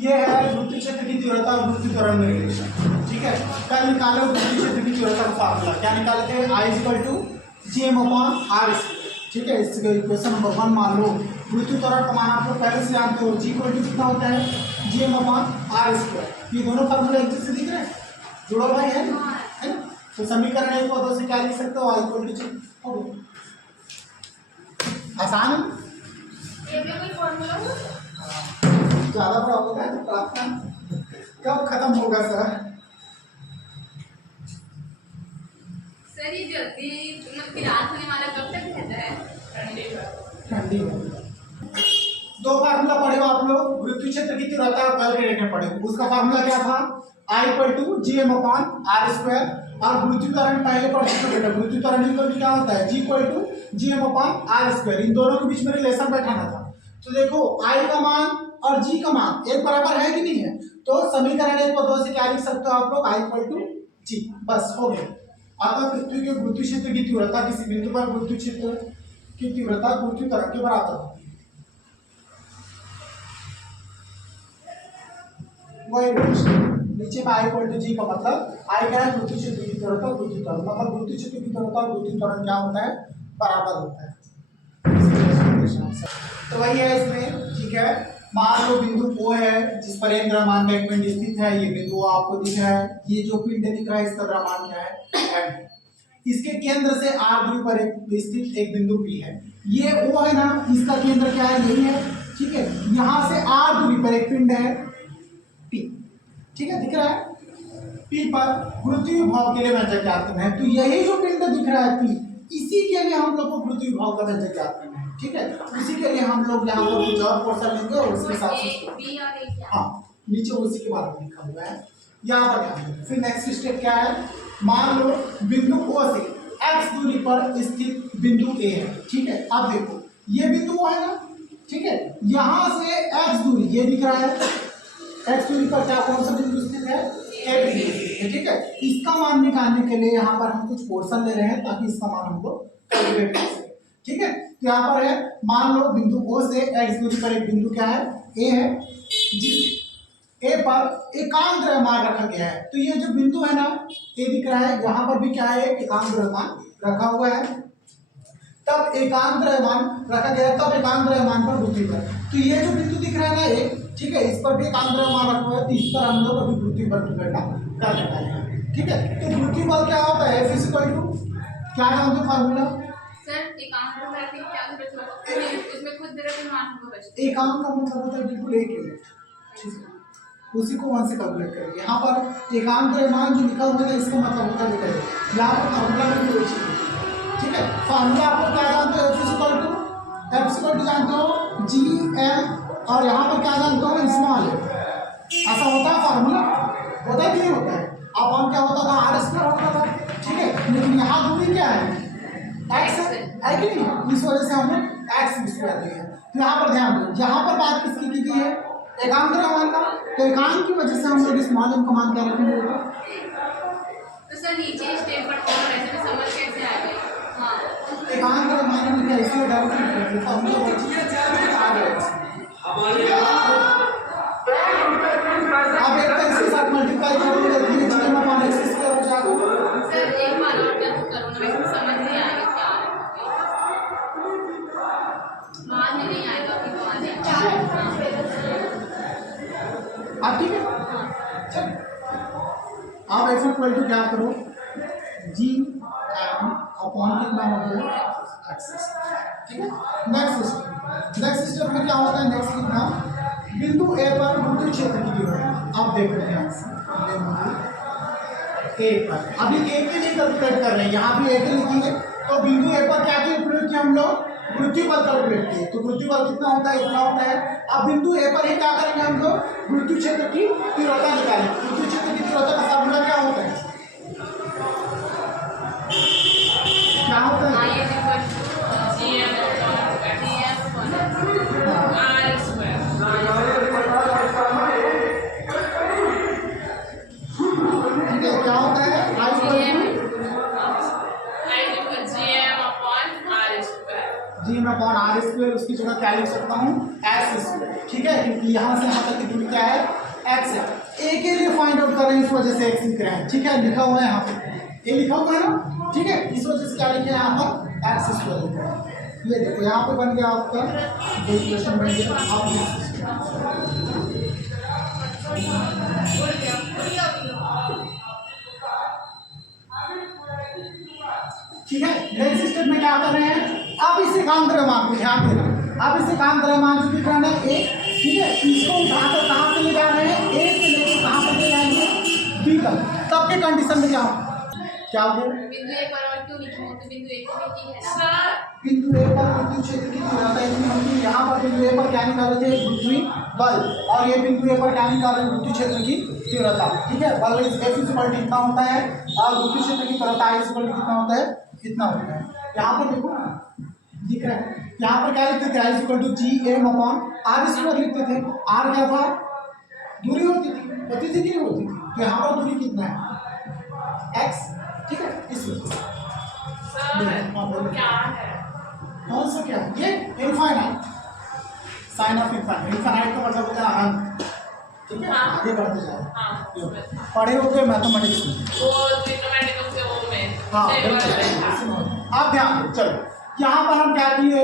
ये है वृत्तीय क्षेत्र की तीव्रता और वृत्तीय त्वरण में रिलेशन। ठीक है, कल निकालो वृत्तीय क्षेत्र की तीव्रता का फार्मूला। क्या निकाले थे? I=GM/R²। ठीक है, इस इक्वेशन नंबर 1 मान लो। वृत्तीय त्वरण का मान आप लोग पहले से जानते हो, G कितना होता है? GM/R²। ये दोनों फार्मूला एक जैसे दिख रहे हैं, जुड़ा हुआ है ना? तो समीकरण एक पदों से क्या लिख सकते हो? I=G। आसान है, ये भी कोई फॉर्मूला हो? ज्यादा प्रॉब्लम है तो प्रार्थना कब खत्म होगा सर? सर ये जल्दी मतलब रात होने वाला कब तक रहता है? ठंडी में। दो फार्मूला पढ़े हो आप लोग, वृत्तीय क्षेत्र की तीव्रता बल के रेट में पढ़े हो। उसका फार्मूला क्या था? I=GM/R² और वृत्तीय त्वरण पहले पढ़ चुके बेटा। वृत्तीय त्वरण इक्वल क्या होता है? G=GM/R²। इन दोनों के बीच में रिलेशन बैठाना था। तो देखो I का मान और G का मान एक बराबर है कि नहीं है? तो समीकरण एक पदों से क्या लिख सकते हो आप लोग? I=G। बस हो गया। अतः पृथ्वी के वृत्तीय क्षेत्र की तीव्रता किसी बिंदु पर वृत्तीय क्षेत्र की तीव्रता वृत्तीय त्वरण के बराबर होती है। वही नीचे में I=G का मतलब I क्या है? वृत्तीय क्षेत्र की तीव्रता वृत्तीय त्वरण, मतलब वृत्तीय क्षेत्र की तीव्रता वृत्तीय त्वरण क्या होता है? बराबर होता है। तो वही है इसमें। ठीक है, मान लो बिंदु O है जिस पर एक द्रव्यमान का एक पिंड स्थित है। ये बिंदु आपको दिख रहा है, ये जो पिंड दिख रहा है इसका द्रव्यमान क्या है? M। इसके केंद्र से R दूरी पर एक स्थित एक बिंदु P है। ये O है ना, इसका केंद्र क्या है? यही है। ठीक है, यहाँ से R दूरी पर एक पिंड है P। ठीक है, दिख रहा है? P पर वृत्तीय विभव के लिए व्यंजक ज्ञात करना है। तो यही जो पिंड दिख रहा है P, इसी के लिए हम लोग को वृत्तीय विभव का व्यंजक ज्ञात करना है। ठीक है, उसी के लिए हम लोग यहाँ पर कुछ और पोर्शन लेंगे और उसके साथ हाँ नीचे उसी के बारे में लिखा हुआ है, यहाँ पर ध्यान दें। फिर नेक्स्ट स्टेप क्या है? मान लो बिंदु O से x दूरी पर स्थित बिंदु A है। ठीक है, अब देखो ये बिंदु O है ना। ठीक है, यहाँ से x दूरी ये दिख रहा है, x दूरी पर क्या कौन सा बिंदु स्थित है? A बिंदु। ठीक है, इसका मान निकालने के लिए यहाँ पर हम कुछ पोर्शन ले रहे हैं ताकि इसका मान हम लोग कैलकुलेट कर सकें। ठीक है, तो यहाँ पर है मान लो बिंदु O से x दूरी पर एक बिंदु क्या है? A है, जिस A पर एकांक द्रव्यमान रखा गया है। तो ये जो बिंदु है ना A दिख रहा है, यहाँ पर भी क्या है? एकांक द्रव्यमान रखा हुआ है। तब एकांक द्रव्यमान रखा गया है, तब एकांक द्रव्यमान पर वृत्तीय बल। तो ये जो बिंदु दिख रहा है ना एक, ठीक है, इस पर भी एकांक द्रव्यमान रखा हुआ है। तो इस पर हम लोग अभी वृत्तीय बल की गणना करने वाले हैं। ठीक है, तो वृत्तीय बल क्या होता है? F क्या नाम है फार्मूला? एकांक खुद द्रव्यमान होगा। एकांक का मतलब होता है बिल्कुल एक यूनिट, उसी को वहां से कैलकुलेट करेंगे। यहाँ पर एकांक द्रव्यमान जो लिखा हुआ है इसका मतलब होता है बेटा यहाँ पर फार्मूला में कोई चीज। ठीक है, फार्मूला आप लोग क्या जानते हो? F जानते हो, GM, और यहाँ पर क्या जानते हो? स्मॉल है। ऐसा होता है फार्मूला? होता है कि नहीं होता है? अब हम क्या होता था? R² होता था। ठीक है, लेकिन यहाँ दूरी क्या है? x है कि नहीं? इस वजह से हमने x दिया है। तो यहाँ पर ध्यान दो, यहाँ पर बात किसकी की गई है? एकांक द्रव्यमान का। तो एकांक की वजह से हम लोग स्मॉल m का मान क्या रखेंगे? तो सर नीचे स्टेप पर और ऐसे में समझ कैसे आ गई? हाँ, एकांक द्रव्यमान में क्या इसको डायरेक्ट लिखा हमने अब एक तो इसके साथ मल्टीप्लाई करोगे तो धीरे धीरे में मान एक्सेस कर हो जाएगा। सर एक बार और क्या करो ना, वैसे समझ नहीं आएगा क्या मान नहीं आएगा अभी तो आने। अब ठीक है, चल आप ऐसा इक्वल टू क्या करो? GM अपॉन कितना हो गया? एक्सेस। ठीक है, नेक्स्ट स्टेप में क्या होता है? नेक्स्ट लिखना बिंदु A पर वृत्तीय क्षेत्र की तीव्रता। अब देखो ध्यान से, बिंदु A पर अभी A के लिए कैलकुलेट कर रहे हैं, यहाँ भी A के लिखेंगे। तो बिंदु A पर क्या कैलकुलेट किया हम लोग? वृत्तीय बल कैलकुलेट किए। तो वृत्तीय बल कितना होता है? इतना होता है। अब बिंदु A पर ही क्या करेंगे हम लोग? वृत्तीय क्षेत्र की तीव्रता निकालेंगे। वृत्तीय क्षेत्र की तीव्रता का फार्मूला क्या होता है? क्या होता है? GM/R²। उसकी जगह क्या लिख सकता हूँ? S²। ठीक है, क्योंकि यहाँ से यहाँ तक की दूरी क्या है, x है। a के लिए फाइंड आउट कर रहे हैं, इस वजह से x लिख रहे हैं, ठीक है, लिखा हुआ है यहाँ पे a लिखा हुआ है ना, ठीक है, इस वजह से क्या लिखे हैं यहाँ पर x स्क्वायर लिखा है। ये देखो यहाँ पे बन गया आपका जो इक्वेशन बन गया, ठीक है। नेक्स्ट स्टेप में क्या कर रहे हैं, अब इस एकांक द्रव्यमान को ध्यान देना, अब इस एकांक द्रव्यमान को लिखना है एक, ठीक है, इसको उठाकर कहाँ से ले जा रहे हैं, ए से लेकर कहाँ तक ले जाएंगे, बी तक, तब के कंडीशन में क्या हो गया, बिंदु ए पर और क्यों लिखी हो, तो बिंदु ए पर लिखी है ना, बिंदु ए पर विद्युत क्षेत्र की तीव्रता इतनी होगी, यहाँ पर बिंदु ए पर क्या निकाले थे, पृथ्वी बल, और ये बिंदु ए पर क्या निकाले, विद्युत क्षेत्र की तीव्रता, ठीक है, बल is F is equal to इतना होता है, और विद्युत क्षेत्र की तीव्रता आई इज इक्वल टू कितना होता है, इतना होता है। यहाँ पर देखो दिख रहा है, यहाँ पर क्या लिखते थे, I is equal to G M upon R square लिखते थे, आर क्या था, दूरी होती थी, होती थी कि नहीं होती थी, तो यहाँ पर दूरी कितना है, एक्स, ठीक है, इस वजह से क्या है, कौन सा क्या, ये infinite, sine of infinite, infinite का मतलब होता है अनंत, ठीक है, आगे बढ़ते जाए, पढ़े हो गए मैथमेटिक्स में, वो ट्रिग्नोमेट्रिक से वो में हाँ, आप ध्यान दो, चलो यहाँ पर हम क्या किए,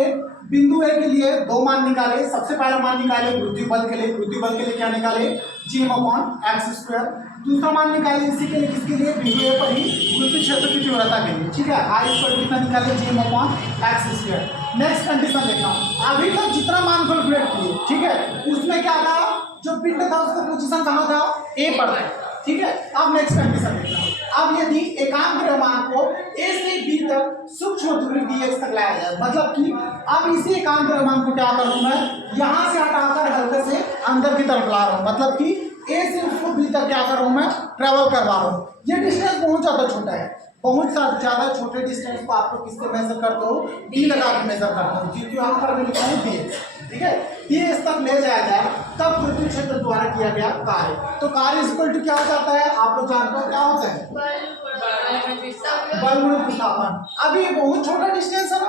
बिंदु ए के लिए दो मान निकाले, सबसे पहला मान निकाले गुरुत्वीय बल के लिए, गुरुत्वीय बल के लिए क्या निकाले, G M upon X square, दूसरा मान निकाले इसी के लिए, किसके लिए, बिंदु ए पर ही गुरुत्वीय क्षेत्र की तीव्रता के लिए, ठीक है, आई स्क्वायर कितना निकाले, G M upon X square. Next condition देखना, अभी तक जितना मान कैलकुलेट किए, ठीक है, उसमें क्या था, जो पिंड था उसका पोजीशन कहाँ था, ए पर था, ठीक है। अब नेक्स्ट कंडीशन देखना, अब यदि एकांक द्रव्यमान को ए से बी तक सूक्ष्म दूरी dx तक लाया जाए, मतलब कि अब इसी एकांक द्रव्यमान को क्या करूं मैं, यहाँ से हटाकर हल्के से अंदर की तरफ ला रहा हूँ, मतलब कि ए से उसको बी तक क्या कर रहा हूँ मैं, ट्रेवल करवा रहा हूँ। ये डिस्टेंस बहुत ज़्यादा छोटा है, बहुत ज़्यादा छोटे डिस्टेंस को आपको किससे मेजर करते हो, डी लगा के मेजर करते हो, क्योंकि यहाँ पर मैं लिखा हूँ dx, ठीक है, dx तक ले जाया जाए तब विद्युत क्षेत्र द्वारा किया गया कार्य, तो कार्य इक्वल टू क्या हो जाता है, आप लोग जानते हो क्या होता है, बल गुणित विस्थापन। अब ये बहुत छोटा डिस्टेंस है ना,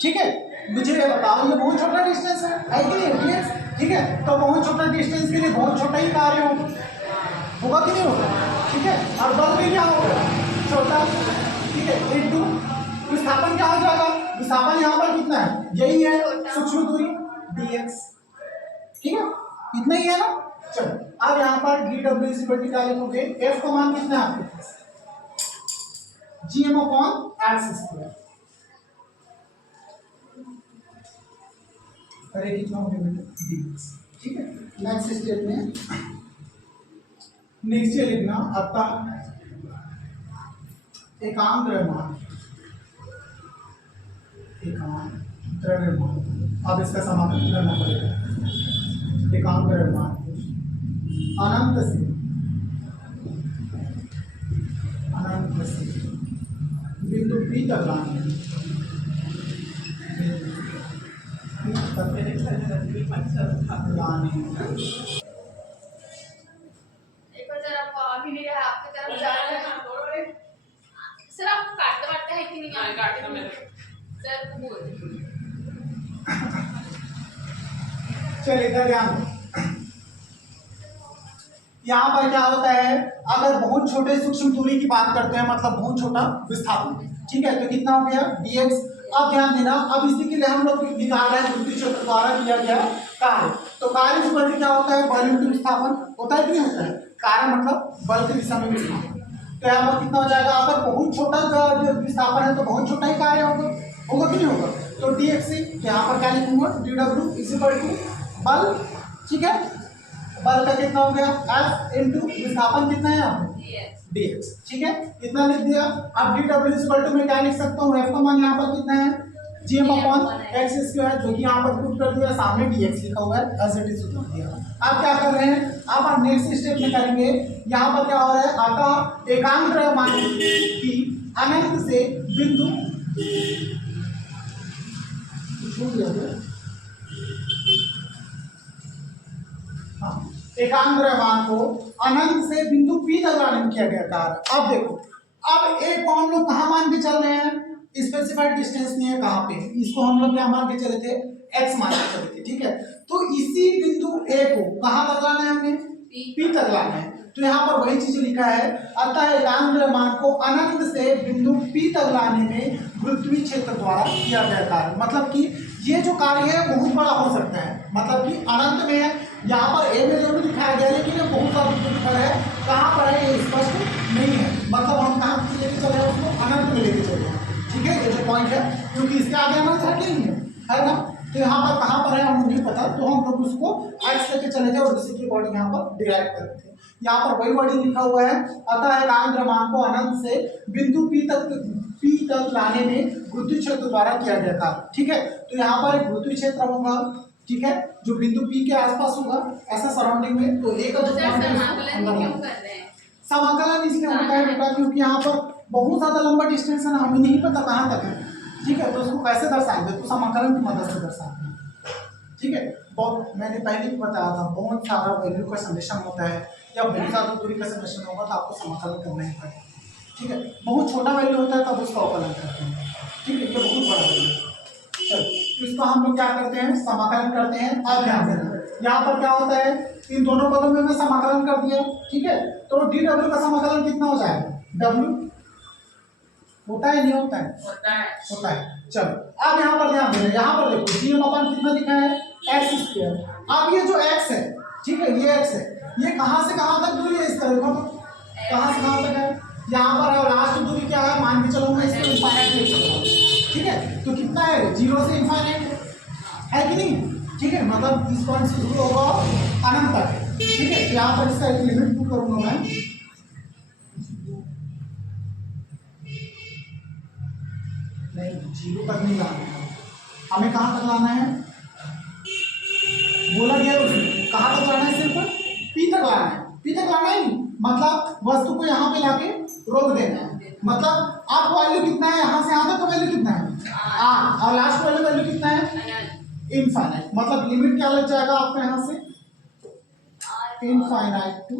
ठीक है, मुझे ये बताओ ये बहुत छोटा डिस्टेंस है कि नहीं dx, ठीक है, तो बहुत छोटा डिस्टेंस के लिए बहुत छोटा ही कार्य होगा कि नहीं होगा, ठीक है, और बल भी क्या होगा, छोटा, ठीक है, इनटू विस्थापन क्या हो जाएगा, विस्थापन यहाँ पर कितना है, यही है सूक्ष्म दूरी dx, ठीक है, इतना ही है ना। चलो अब यहाँ पर dw इज इक्वल टू क्या लिखोगे, f का मान कितना है आपके पास, gm अपॉन एक्स स्क्वायर, अरे कितना हो गया dx, ठीक है। नेक्स्ट स्टेप में नीचे लिखना, अतः एकांक द्रव्यमान, एकांक द्रव्यमान, अब इसका समाकलन करना पड़ेगा, एकांक द्रव्यमान अनंत से बिंदु P तक लाने, एक बार जरा आपको आ भी नहीं रहा, आपकी तरफ जा रहा है सर, आप काटते वाटते हैं कि नहीं, काटते मेरे सर बोल, चलिए इधर ध्यान दो, यहाँ पर क्या होता है, अगर बहुत छोटे सूक्ष्म दूरी की बात करते हैं, मतलब बहुत छोटा विस्थापन, ठीक है, तो कितना हो गया dx। अब ध्यान देना, अब इसी के लिए हम लोग निकाल रहे हैं विद्युत क्षेत्र द्वारा किया गया कार्य, तो कार्य इक्वल क्या होता है, बल इंटू विस्थापन, होता है कि नहीं होता है, कार्य मतलब बल की दिशा में विस्थापन, तो यहाँ पर कितना हो जाएगा, अगर बहुत छोटा विस्थापन है तो बहुत छोटा ही कार्य होगा कि नहीं होगा, तो dx, यहाँ पर क्या लिखूंगा, dw इज इक्वल टू बल, ठीक है, बल का कितना हो गया F इंटू विस्थापन कितना है यहाँ पे dx, ठीक है, इतना लिख दिया। अब dw इक्वल टू मैं क्या लिख सकता हूँ, F का मान यहाँ पर कितना है, gm अपॉन एक्स स्क्वायर, जो कि यहाँ पर पुट कर दिया, सामने dx लिखा हुआ है, एज इट इज लिख दिया। अब क्या कर रहे हैं, अब हम नेक्स्ट स्टेप में करेंगे, यहाँ पर क्या हो रहा है, अतः एकांक द्रव्यमान की अनंत से बिंदु एकांक द्रव्यमान को अनंत से बिंदु P तक लाने में किया गया कार्य। अब देखो, अब एक को हम लोग कहाँ मान के चल रहे हैं, स्पेसिफाइड डिस्टेंस नहीं है कहाँ पे, इसको हम लोग क्या मान के चले थे, x मान के चले थे, ठीक है, तो इसी बिंदु ए को कहाँ तक लाना है हमने, पी तक लाना है। तो यहाँ पर वही चीज लिखा है, अतः एकांक द्रव्यमान को अनंत से बिंदु पी तक लाने में गुरुत्वीय क्षेत्र द्वारा किया गया कार्य। मतलब कि ये जो कार्य है बहुत बड़ा हो सकता है, मतलब कि अनंत में है। यहाँ पर ए में जरूर दिखाया गया है लेकिन ये बहुत सारा दूरी पर है, कहाँ पर है ये स्पष्ट नहीं है। मतलब हम कहाँ से लेके चले उसको, अनंत में लेके चले हैं, ठीक है, ये जो पॉइंट है, क्योंकि इसके आगे अनंत है कि नहीं है ना। तो यहाँ पर कहाँ पर है हमें नहीं पता, तो हम लोग उसको एक्स लेके चले गए और इसी की वर्डिंग यहाँ पर डिराइव करते हैं। यहाँ पर वही वर्डिंग लिखा हुआ है, अतः एकांक द्रव्यमान को अनंत से बिंदु पी तक लाने में गुरुत्वीय क्षेत्र द्वारा किया गया कार्य, ठीक है। तो यहाँ पर एक गुरुत्वीय क्षेत्र होगा, ठीक है, जो बिंदु पी के आसपास होगा ऐसा सराउंडिंग में। तो ए का जो समाकलन इसलिए होता है बेटा क्योंकि यहाँ पर बहुत ज्यादा लंबा डिस्टेंस है ना, हमें नहीं पता कहाँ तक है, ठीक है। तो उसको कैसे दर्शाएंगे, तो समाकलन की मदद से दर्शाते हैं, ठीक है। बहुत मैंने पहले भी बताया था, बहुत सारा वैल्यू का समेशन होता है या बहुत ज्यादा दूरी का समेशन होगा तो आपको समाकलन करना ही पड़ेगा, ठीक है। बहुत छोटा वैल्यू होता है तब उसका अवकलन करते हैं, ठीक है। ये बहुत बड़ा वैल्यू है। चलो तो इसको हम लोग क्या करते हैं, समाकलन करते हैं। अब ध्यान देना, यहाँ पर क्या होता है, इन दोनों पदों में मैं समाकलन कर दिया, ठीक है। तो डी डब्ल्यू का समाकलन कितना हो जाएगा, डब्ल्यू होता है नहीं होता है, होता है। चलो अब यहाँ पर ध्यान देना, यहाँ पर देखो जी अपन कितना लिखा है, एक्स स्क्वायर। अब ये जो एक्स है, ठीक है, ये एक्स है, ये कहाँ से कहाँ तक दूरी है इसका, देखो कहाँ से कहाँ तक है, यहाँ पर है। लास्ट दूरी क्या है, मान के चलो मैं इसको इनफाइनाइट ले सकता हूँ, ठीक है। तो कितना है, 0 से इनफाइनाइट है कि नहीं, ठीक है। मतलब इस पॉइंट से शुरू होगा अनंत तक, ठीक है। तो यहाँ पर इसका एक लिमिट पुट करूंगा मैं, नहीं 0 तक नहीं लाना है हमें, कहाँ तक लाना है बोला गया उसमें, कहाँ तक लाना है, सिर्फ पी तक लाना है, पी तक लाना ही मतलब वस्तु को यहाँ पे लाके रोक देना है। मतलब आप वैल्यू कितना है, यहाँ से यहाँ तक का वैल्यू कितना है आर, और लास्ट वैल्यू कितना है इनफाइनाइट। मतलब लिमिट क्या लग जाएगा आपका यहाँ से इनफाइनाइट टू,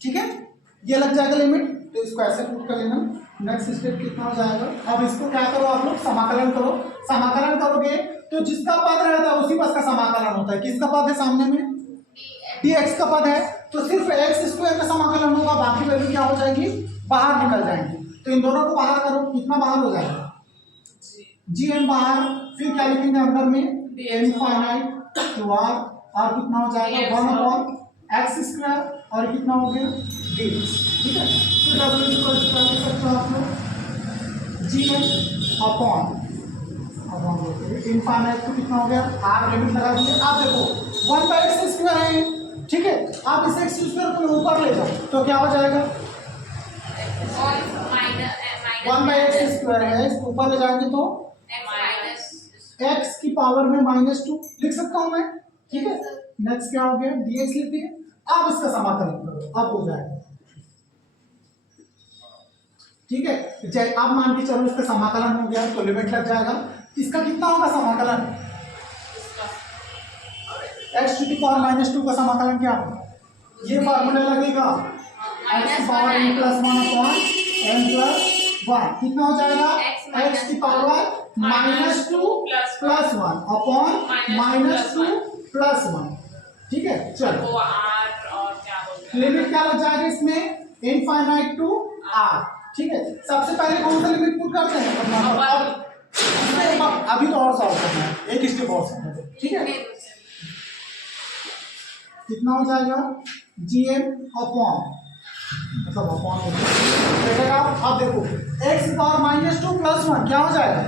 ठीक है, ये लग जाएगा लिमिट। तो इसको ऐसे पुट कर लेना। नेक्स्ट स्टेप कितना हो जाएगा, अब इसको क्या करो आप लोग, समाकलन करो। समाकलन करोगे तो जिसका पद रहता है उसी पद का समाकलन होता है। किसका पद है सामने में, dx का पद है, तो सिर्फ एक्स स्क्वायर का समाकलन होगा, बाकी वैल्यू क्या हो जाएगी, बाहर निकल जाएंगी। तो इन दोनों को बाहर करो, कितना बाहर हो जाएगा, जी एम बाहर, फिर क्या लिखेंगे अंदर में इनफाइनाइट टू आर, और कितना हो जाएगा 1/x² और कितना हो गया dx, ठीक है। तो डब्ल्यू को कर सकते हो आप लोग जी एम अपॉन इनफाइनाइट को कितना हो गया, आर लिमिट लगा दिए। आप देखो 1/x² है, ठीक है। आप इसे x² को ऊपर ले जाओ तो क्या हो जाएगा, 1/x² है, इसको ऊपर ले जाएंगे तो x की पावर में -2 लिख सकता हूं मैं, ठीक है। नेक्स्ट क्या हो गया, dx लिख दिए। अब इसका समाकलन करो, अब हो जाएगा, ठीक है। जय अब मान के चलो इसका समाकलन हो गया तो लिमिट लग जाएगा। इसका कितना होगा समाकलन, x⁻² का समाकलन क्या होगा, ये फार्मूला लगेगा x⁻n+1/n+1 कितना हो जाएगा, x⁻²+1/-2+1, ठीक है। चलो लिमिट क्या लग जाएगा इसमें, इनफाइनाइट टू आर, ठीक है। सबसे पहले कौन सा लिमिट पुट करते हैं, अभी तो और सॉल्व करना है, एक स्टेप और करना है, ठीक है। कितना हो जाएगा, gm अपॉन, मतलब अपॉन देखा आप देखो x⁻² + 1 क्या हो जाएगा,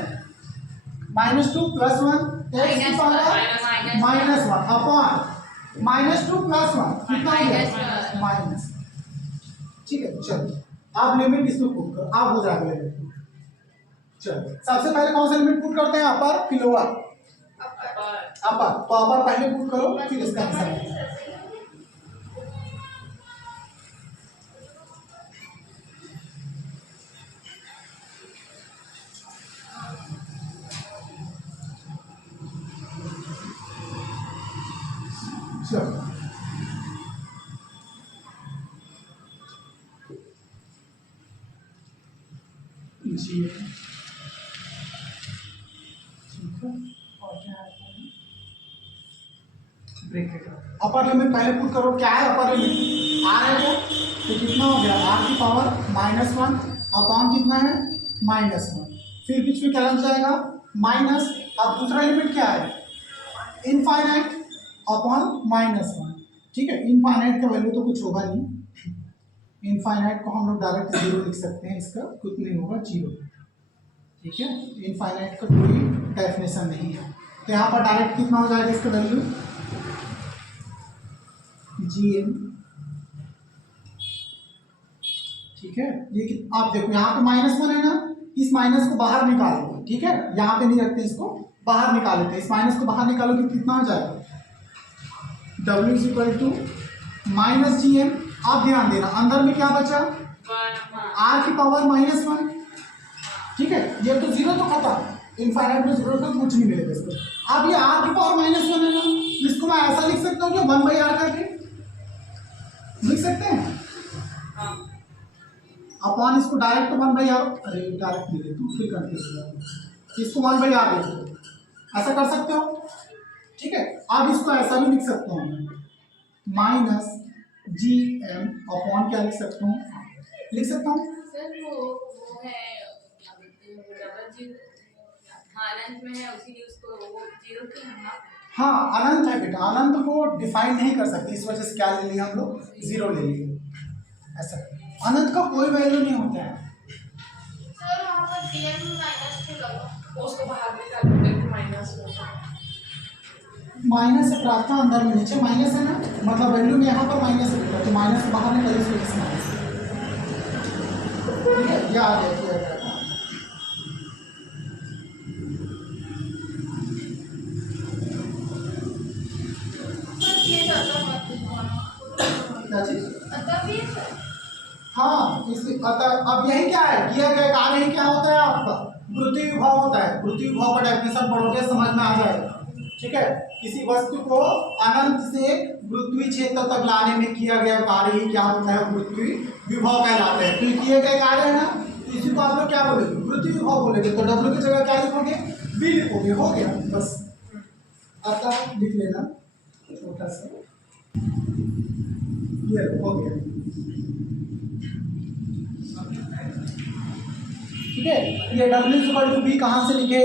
-2 + 1 x⁻−1 अपॉन -2 + 1 कितना हो जाएगा माइनस, ठीक है। चलो आप लिमिट इसको पुट करो, आप हो जाएगा लिमिट। चलो सबसे पहले कौन सा लिमिट पुट करते हैं, अपर फिर लोअर, अपर, तो अपर पहले पुट करो फिर इसका आंसर। चलो जी ठीक है, और क्या है अपर लिमिट पहले पुट करो, क्या है अपर लिमिट, आर है वो, तो कितना हो गया आर की पावर -1 अपॉन कितना है -1, फिर बीच में क्या लग जाएगा माइनस, अब दूसरा लिमिट क्या है इनफाइनाइट अपॉन -1, ठीक है। इनफाइनाइट का वैल्यू तो कुछ होगा नहीं, इनफाइनाइट को हम लोग डायरेक्ट 0 लिख सकते हैं, इसका कुछ नहीं होगा 0, ठीक है। इनफाइनाइट का कोई डेफिनेशन नहीं है, तो यहाँ पर डायरेक्ट कितना हो जाएगा इसका वैल्यू GM, ठीक है। ये आप देखो यहाँ पे -1 है ना, इस माइनस को बाहर निकालो, ठीक है, यहाँ पे नहीं रखते इसको, बाहर निकाल लेते हैं, इस माइनस को बाहर निकालो कि कितना हो जाएगा W = -GM। आप ध्यान देना अंदर में क्या बचा R की पावर -1, ठीक है, ये तो 0 तो खत्म, इनफाइनाइट में 0 तो कुछ नहीं मिलेगा इसको। अब ये R की पावर -1 है ना, इसको मैं ऐसा लिख सकता हूँ क्या 1/R करके लिख सकते हैं, अपॉन इसको डायरेक्ट 1/R, अरे डायरेक्ट नहीं लिख, फिर कंफ्यूज, इसको 1/R लिख दो, ऐसा कर सकते हो, ठीक है। अब इसको ऐसा भी लिख सकता हूँ -GM अपॉन क्या लिख सकता हूँ, लिख सकता हूँ सर वो है क्या बोलते हैं वो डबल जीरो, हाँ अनंत में है उसीलिए उसको वो 0 क्यों है, हाँ अनंत है बेटा, अनंत को डिफाइन नहीं कर सकते, इस वजह से क्या ले लिया हम लोग 0 ले लिए, ऐसा अनंत का कोई वैल्यू नहीं होता है। सर वहाँ पर GM -2 लगा, उसको बाहर निकाल देते माइनस होगा, माइनस से प्राप्त अंदर में नीचे माइनस है ना, मतलब वैल्यू में यहाँ पर माइनस है, तो माइनस बाहर निकल इसको इस माइनस, ठीक है, ये आ गया। क्या चीज, हाँ इसलिए अब यही क्या है किया गया कार्य, यही क्या होता है आपका वृत्ति विभव होता है, वृत्ति विभव का डेफिनेशन पढ़ोगे समझ में आ जाएगा, ठीक है। किसी वस्तु को अनंत से पृथ्वी क्षेत्र तक लाने में किया गया कार्य ही क्या होता है पृथ्वी विभव कहलाता है, तो किए गए कार्य है ना, तो इसी को आप लोग क्या बोलेंगे पृथ्वी विभव बोलेंगे, तो W की जगह क्या लिखोगे V लिखोगे, हो गया बस, अतः लिख लेना छोटा सा, ये हो गया, ठीक है। ये W = V कहाँ से लिखे,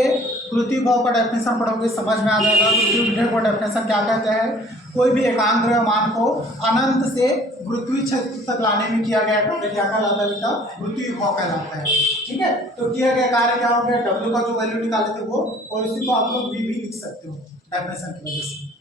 पृथ्वी भाव का डेफिनेशन पढ़ोगे समझ में आ जाएगा। पृथ्वी विभव का डेफिनेशन क्या कहते हैं, कोई भी एकांक मान को अनंत से पृथ्वी क्षेत्र तक लाने में किया गया कार्य क्या कहलाता है बेटा, पृथ्वी विभव कहलाता है, ठीक है। तो किया गया कार्य क्या हो गया, W का जो वैल्यू निकाले थे वो, और इसी को आप लोग V भी लिख सकते हो डेफिनेशन की वजह से।